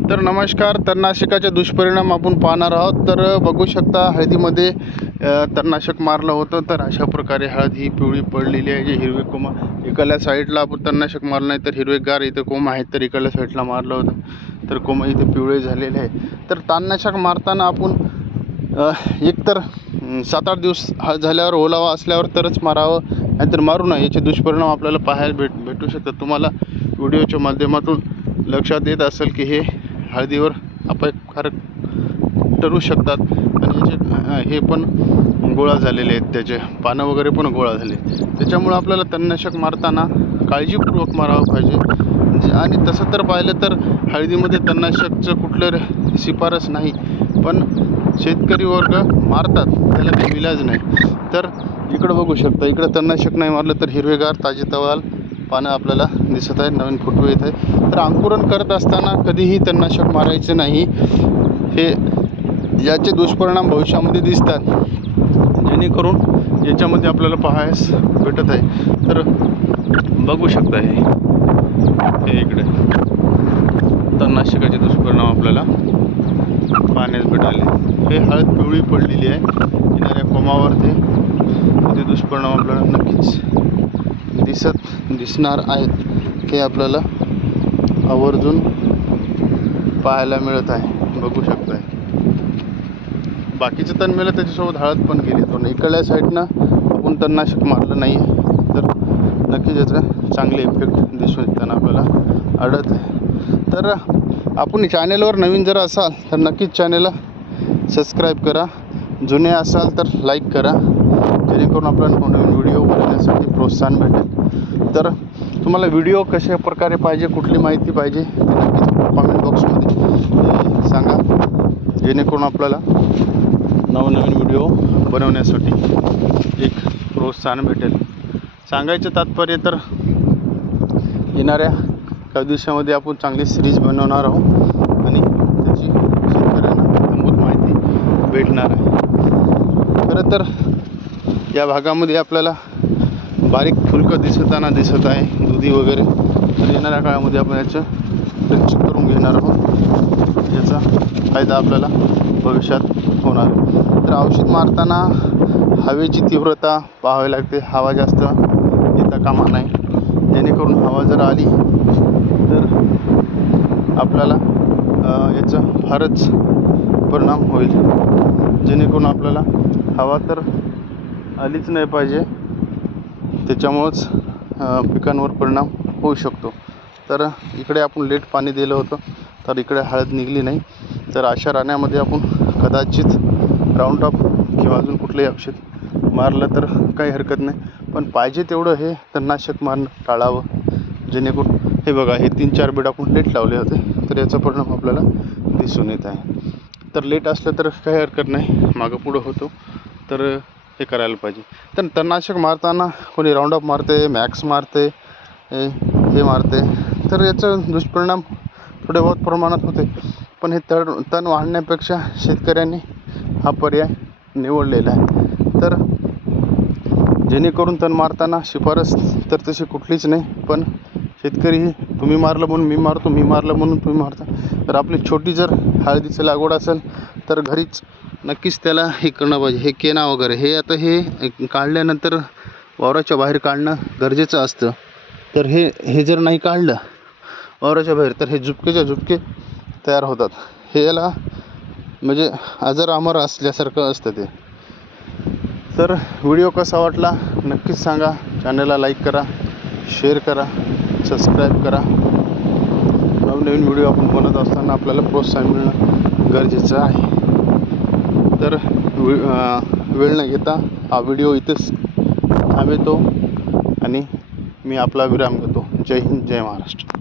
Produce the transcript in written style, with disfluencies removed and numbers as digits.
तर नमस्कार. तणनाशकाचे दुष्परिणाम आपण पाहणार आहोत. तर बघू शकता हळदीमध्ये तणनाशक मारलं होतं. तर अशा प्रकारे हळद ही पिवळी पडलेली आहे. जे हिरवे कोंब इकडल्या साईडला आपण तणनाशक मारलं नाही, तर हिरवेगार इथं कोंब आहेत. तर इकडल्या साईडला मारलं होतं तर कोंब इथे पिवळे झालेले आहे. तर तणनाशक मारताना आपण एकतर 7-8 दिवस झाल्यावर ओलावा असल्यावर तरच मारावं, नाहीतर मारू नये. याचे दुष्परिणाम आपल्याला पाहायला भेटू शकतात. तुम्हाला व्हिडिओच्या माध्यमातून लक्षात येत असेल की हे हळदीवर अपायकारक ठरू शकतात. आणि याचे हे पण गोळा झालेले आहेत, त्याचे पानं वगैरे पण गोळा झाले. त्याच्यामुळं आपल्याला तणनाशक मारताना काळजीपूर्वक मारावं पाहिजे. आणि तसं तर पाहिलं तर हळदीमध्ये तणनाशकचं कुठलं शिफारस नाही, पण शेतकरी वर्ग मारतात, त्याला काही इलाज नाही. तर इकडं बघू शकता, इकडं तणनाशक नाही मारलं तर हिरवेगार ताजेतवाल पानं आपल्याला दिसत आहे, नवीन फुटवे येत आहे. तर अंकुरण करत असताना कधीही तणनाशक मारायचे नाही. हे याचे दुष्परिणाम भविष्यामध्ये दिसतात, जेणेकरून याच्यामध्ये आपल्याला पाहायस भेटत आहे. तर बघू शकता हे इकडे तणनाशकाचे दुष्परिणाम आपल्याला पाहण्यास भेटाले. हे हळद पिवळी पडलेली आहे येणाऱ्या कोमावर. ते दुष्परिणाम आपल्याला नक्कीच दिसणार आहेत, हे आपल्याला आवर्जून पाहायला मिळत आहे. बघू शकताय बाकीचं तण मेलं, त्याच्यासोबत हळद पण गेली. पण इकडल्या साईडनं आपण तणनाशक मारलं नाही आहे, तर नक्कीच याचा चांगले इफेक्ट दिसून येताना आपल्याला आढळत आहे. तर आपण चॅनेलवर नवीन जर असाल तर नक्कीच चॅनेलला सबस्क्राईब करा. जुने असाल तर लाईक करा, जेणेकरून आपल्याला नवीन व्हिडिओ बनवण्यासाठी प्रोत्साहन भेटेल. तर तुम्हाला व्हिडिओ कशा प्रकारे पाहिजे, कुठली माहिती पाहिजे, ते नक्कीच कॉमेंट बॉक्समध्ये सांगा, जेणेकरून आपल्याला नवनवीन व्हिडिओ बनवण्यासाठी एक प्रोत्साहन भेटेल. सांगायचं तात्पर्य तर येणाऱ्या काही दिवसामध्ये आपण चांगली सिरीज बनवणार आहोत आणि त्याची शेतकऱ्यांना मूलभूत माहिती भेटणार आहे. खरं तर या भागामध्ये आपल्याला बारीक फुलकं दिसत आहे, दुधी वगैरे. तर येणाऱ्या काळामध्ये आपण याचं ड्रिंचिंग करून घेणार आहोत. याचा फायदा आपल्याला भविष्यात होणार. तर औषध मारताना हवेची तीव्रता पाहावी लागते. हवा जास्त येता कामा नाही, जेणेकरून हवा जर आली तर आपल्याला याचा फारच परिणाम होईल. जेणेकरून आपल्याला हवा तर आलीच नाही पाहिजे, त्याच्यामुळंच पिकांवर परिणाम होऊ शकतो. तर इकडे आपण लेट पाणी दिलं होतं, तर इकडे हळद निघली नाही. तर अशा राण्यामध्ये आपण कदाचित राऊंडअप किंवा अजून कुठलंही औषध मारलं तर काही हरकत नाही, पण पाहिजे तेवढं हे तणनाशक मारणं टाळावं. जेणेकरून हे बघा, हे 3-4 बेड आपण लेट लावले होते, तर याचा परिणाम आपल्याला दिसून येत आहे. तर लेट असलं तर काही हरकत नाही, मागं पुढं होतो, तर हे करायला पाहिजे. तर तणनाशक मारताना कोणी राऊंडअप मारते, मॅक्स मारते, हे मारते, तर याचा दुष्परिणाम थोडे बहुत प्रमाणात होते. पण हे तण वाढण्यापेक्षा शेतकऱ्यांनी हा पर्याय निवडलेला आहे. तर जेणेकरून तण मारताना शिफारस तर तशी कुठलीच नाही, पण शेतकरी तुम्ही मारलं म्हणून मी मारतो, मी मारलं म्हणून तुम्ही मारता. तर आपली छोटी जर हळदीचं लागवड असेल तर घरीच नक्कीच त्याला हे करणं पाहिजे. हे केना वगैरे हे आता हे काढल्यानंतर वावराच्या बाहेर काढणं गरजेचं असतं. तर हे जर नाही काढलं वावराच्या बाहेर, तर हे झुपकेच्या झुपके तयार होतात. हे याला म्हणजे आजार आमर असल्यासारखं असतं ते. तर व्हिडिओ कसा वाटला नक्कीच सांगा. चॅनलला लाईक करा, शेअर करा, सबस्क्राईब करा. नवनवीन व्हिडिओ आपण बनवत असताना आपल्याला प्रोत्साहन मिळणं गरजेचं आहे. तर वेळ न घेता हा व्हिडिओ इथेच थांबवतो आणि मी आपला विराम घेतो. जय हिंद, जय महाराष्ट्र.